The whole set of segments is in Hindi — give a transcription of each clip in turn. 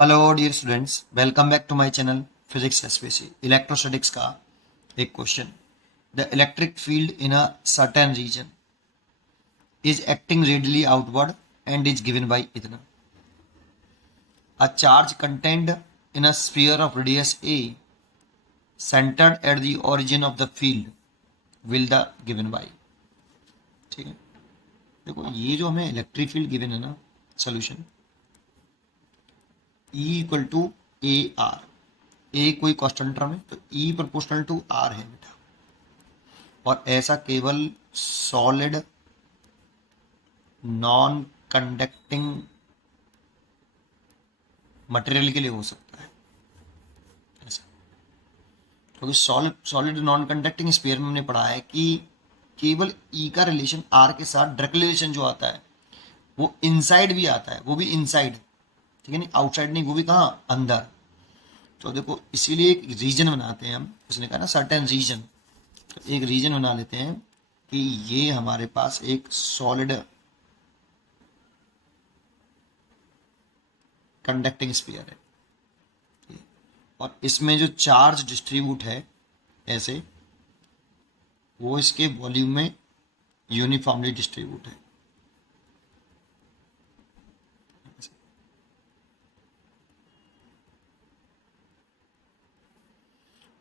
Hello dear students, welcome back to my channel physics SPC electrostatics का एक question. The electric field in a certain region is acting radially outward and is given by इतना। A charge content in a sphere of radius a centred at the origin of the field will the given by. ठीक है, देखो ये जो हमें इलेक्ट्रिक फील्ड गिवन है ना, solution E equal to a r. A कोई कांस्टेंट टर्म है तो E प्रोपोर्शनल टू आर है बेटा, और ऐसा केवल सॉलिड नॉन कंडक्टिंग मटेरियल के लिए हो सकता है ऐसा, क्योंकि solid solid non conducting sphere में हमने पढ़ा है कि केवल E का रिलेशन R के साथ डायरेक्ट रिलेशन जो आता है वो इनसाइड भी आता है, वो भी इनसाइड, ठीक है नहीं, आउटसाइड नहीं, वो भी कहाँ, अंदर। तो देखो इसीलिए एक रीजन बनाते हैं हम, उसने कहा ना सर्टेन रीजन, तो एक रीजन बना लेते हैं कि ये हमारे पास एक सॉलिड कंडक्टिंग स्फीयर है, और इसमें जो चार्ज डिस्ट्रीब्यूट है ऐसे, वो इसके वॉल्यूम में यूनिफॉर्मली डिस्ट्रीब्यूट है।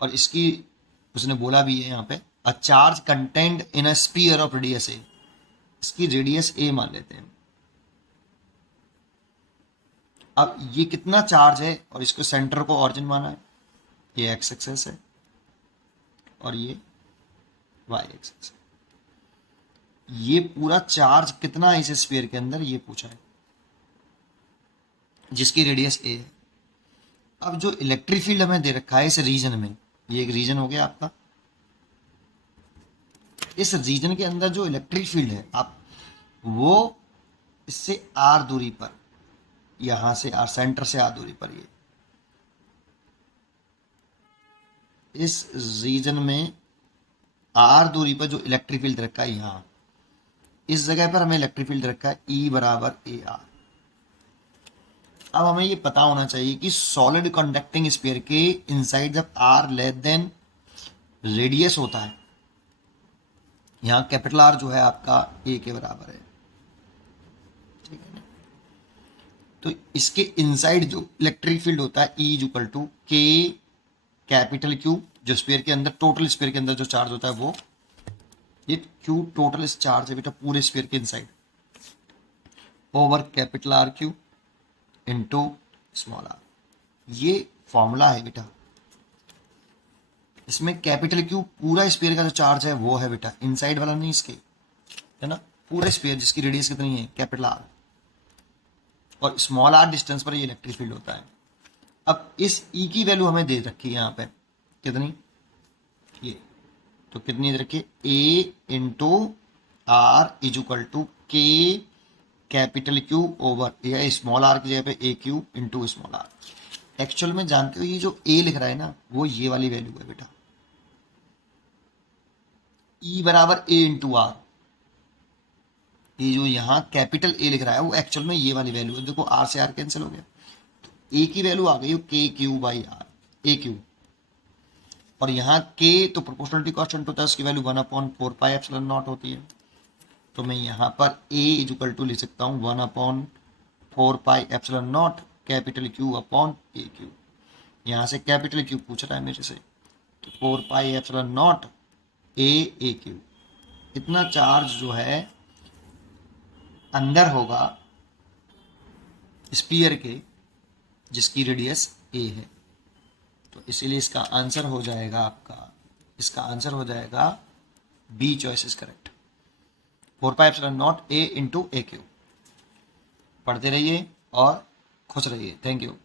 और इसकी उसने बोला भी है यहाँ पे, a charge content in a sphere of radius a, इसकी रेडियस ए मान लेते हैं। अब ये कितना चार्ज है और इसको सेंटर को ऑरिजिन माना है, ये एक्स एक्सेस है और ये वाई एक्सेस है। ये पूरा चार्ज कितना है इस स्फीयर के अंदर, ये पूछा है, जिसकी रेडियस ए है। अब जो इलेक्ट्रिक फील्ड हमें दे रखा है इस रीजन में, ये एक रीजन हो गया आपका, इस रीजन के अंदर जो इलेक्ट्रिक फील्ड है आप वो इससे आर दूरी पर, यहां से आर सेंटर से आर दूरी पर, ये इस रीजन में आर दूरी पर जो इलेक्ट्रिक फील्ड रखा है, यहां इस जगह पर हमें इलेक्ट्रिक फील्ड रखा है E बराबर ए आर। अब हमें ये पता होना चाहिए कि सॉलिड कंडक्टिंग स्फीयर के इनसाइड जब आर लेस देन रेडियस होता है, यहां कैपिटल आर जो है आपका ए के बराबर है, ठीक है ना। तो इसके इनसाइड जो इलेक्ट्रिक फील्ड होता है E equal to k capital Q, जो स्फीयर के अंदर टोटल स्फीयर के अंदर जो चार्ज होता है वो, ये क्यू टोटल चार्ज है बेटा पूरे स्फीयर के inside, over capital R Q into small R. ये फॉर्मूला है बेटा, इसमें कैपिटल क्यू पूरा स्फीयर का जो चार्ज है वो है बेटा, इनसाइड वाला नहीं, इसके है ना, पूरे स्फीयर जिसकी रेडियस कितनी है कैपिटल आर, और स्मॉल आर डिस्टेंस पर ये इलेक्ट्रिक फील्ड होता है। अब इस ई की वैल्यू हमें दे रखी है यहाँ पे कितनी, ये तो कितनी दे रखी है, a into r is equal to k capital q over, या स्मॉल आर की जगह पे a q into small r. Actual में जानते हो ये जो ए लिख रहा है ना, वो ये वाली वैल्यू है बेटा, ई बराबर ए इंटू आर। ये जो यहाँ कैपिटल ए लिख रहा है वो एक्चुअल में ये वाली वैल्यू है। देखो आर से आर कैंसिल हो गया, ए की वैल्यू आ गई के Q by R, A Q, और यहाँ के तो प्रोपोर्शनलिटी कांस्टेंट होता है, उसकी वैल्यू 1/4 पाई एप्सिलॉन नॉट होती है। तो मैं यहाँ पर a इज इक्वल टू लिख सकता हूँ 1/4 पाई epsilon not capital Q upon A Q. यहाँ से कैपिटल क्यू पूछ रहा है मेरे से, तो 4 पाई एप्सिलॉन नॉट ए क्यू। इतना चार्ज जो है अंदर होगा स्फीयर के, जिसकी रेडियस ए है। तो इसीलिए इसका आंसर हो जाएगा आपका, इसका आंसर हो जाएगा B choice is correct, 4 pi epsilon naught A into A Q. पढ़ते रहिए और खुश रहिए। Thank you.